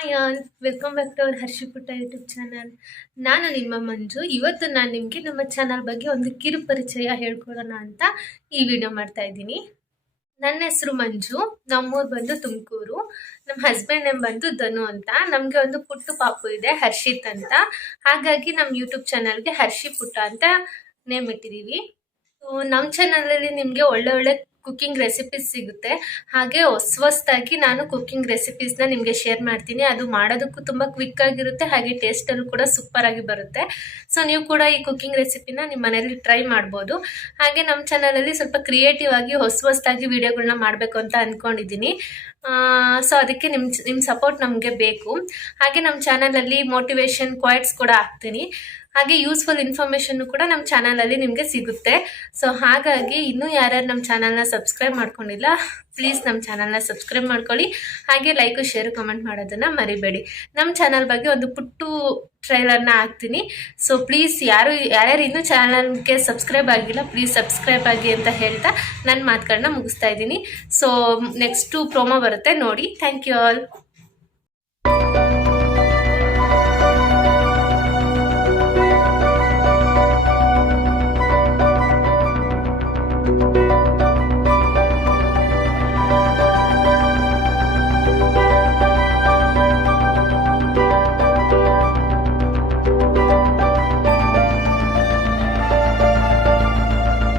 Hi all, welcome back to our Harshiputta YouTube channel. ನಾನು ನಿಮ್ಮ ಮಂಜು. ಇವತ್ತು ನಾನು ನಿಮಗೆ ನಮ್ಮ ಚಾನಲ್ ಬಗ್ಗೆ ಒಂದು ಕಿರು ಪರಿಚಯ ಹೇಳ್ಕೊಡೋಣ ಅಂತ ಈ ವಿಡಿಯೋ ಮಾಡ್ತಾ ಇದ್ದೀನಿ. ನನ್ನ ಹೆಸರು ಮಂಜು, ನಮ್ಮೂರು ಬಂದು ತುಮಕೂರು. ನಮ್ಮ ಹಸ್ಬೆಂಡ್ ನೇಮ್ ಬಂದು ಧನು ಅಂತ. ನಮಗೆ ಒಂದು ಪುಟ್ಟು ಪಾಪು ಇದೆ, ಹರ್ಷಿತ್ ಅಂತ. ಹಾಗಾಗಿ ನಮ್ಮ ಯೂಟ್ಯೂಬ್ ಚಾನಲ್ಗೆ ಹರ್ಷಿಪುಟ್ಟ ಅಂತ ನೇಮ್ ಇಟ್ಟಿದ್ದೀವಿ. ನಮ್ಮ ಚಾನಲಲ್ಲಿ ನಿಮಗೆ ಒಳ್ಳೆ ಒಳ್ಳೆ ಕುಕ್ಕಿಂಗ್ ರೆಸಿಪೀಸ್ ಸಿಗುತ್ತೆ. ಹಾಗೆ ಹೊಸದಾಗಿ ನಾನು ಕುಕ್ಕಿಂಗ್ ರೆಸಿಪೀಸ್ನ ನಿಮಗೆ ಶೇರ್ ಮಾಡ್ತೀನಿ. ಅದು ಮಾಡೋದಕ್ಕೂ ತುಂಬ ಕ್ವಿಕ್ ಆಗಿರುತ್ತೆ, ಹಾಗೆ ಟೇಸ್ಟಲ್ಲೂ ಕೂಡ ಸೂಪರ್ ಆಗಿ ಬರುತ್ತೆ. ಸೊ ನೀವು ಕೂಡ ಈ ಕುಕ್ಕಿಂಗ್ ರೆಸಿಪಿನ ನಿಮ್ಮ ಮನೆಯಲ್ಲಿ ಟ್ರೈ ಮಾಡ್ಬೋದು. ಹಾಗೆ ನಮ್ಮ ಚಾನಲಲ್ಲಿ ಸ್ವಲ್ಪ ಕ್ರಿಯೇಟಿವ್ ಆಗಿ ಹೊಸದಾಗಿ ವಿಡಿಯೋಗಳನ್ನ ಮಾಡಬೇಕು ಅಂತ ಅಂದ್ಕೊಂಡಿದ್ದೀನಿ. ಸೊ ಅದಕ್ಕೆ ನಿಮ್ಮ ಸಪೋರ್ಟ್ ನಮಗೆ ಬೇಕು. ಹಾಗೆ ನಮ್ಮ ಚಾನಲಲ್ಲಿ ಮೋಟಿವೇಶನ್ ಕ್ವಾಟ್ಸ್ ಕೂಡ ಹಾಕ್ತೀನಿ. ಹಾಗೆ ಯೂಸ್ಫುಲ್ ಇನ್ಫಾರ್ಮೇಷನ್ ಕೂಡ ನಮ್ಮ ಚಾನಲಲ್ಲಿ ನಿಮಗೆ ಸಿಗುತ್ತೆ. ಸೊ ಹಾಗಾಗಿ ಇನ್ನೂ ಯಾರ್ಯಾರು ನಮ್ಮ ಚಾನಲ್ನ ಸಬ್ಸ್ಕ್ರೈಬ್ ಮಾಡ್ಕೊಂಡಿಲ್ಲ, ಪ್ಲೀಸ್ ನಮ್ಮ ಚಾನಲ್ನ ಸಬ್ಸ್ಕ್ರೈಬ್ ಮಾಡ್ಕೊಳ್ಳಿ. ಹಾಗೆ ಲೈಕು ಶೇರು ಕಮೆಂಟ್ ಮಾಡೋದನ್ನು ಮರಿಬೇಡಿ. ನಮ್ಮ ಚಾನಲ್ ಬಗ್ಗೆ ಒಂದು ಪುಟ್ಟು ಟ್ರೈಲರ್ನ ಹಾಕ್ತೀನಿ. ಸೊ ಪ್ಲೀಸ್ ಯಾರ್ಯಾರು ಇನ್ನೂ ಚಾನಲ್ಗೆ ಸಬ್ಸ್ಕ್ರೈಬ್ ಆಗಿಲ್ಲ, ಪ್ಲೀಸ್ ಸಬ್ಸ್ಕ್ರೈಬ್ ಆಗಿ ಅಂತ ಹೇಳ್ತಾ ನನ್ನ ಮಾತುಗಳನ್ನ ಮುಗಿಸ್ತಾ ಇದ್ದೀನಿ. ಸೊ ನೆಕ್ಸ್ಟು ಪ್ರೋಮೋ ಬರುತ್ತೆ, ನೋಡಿ. Thank you all.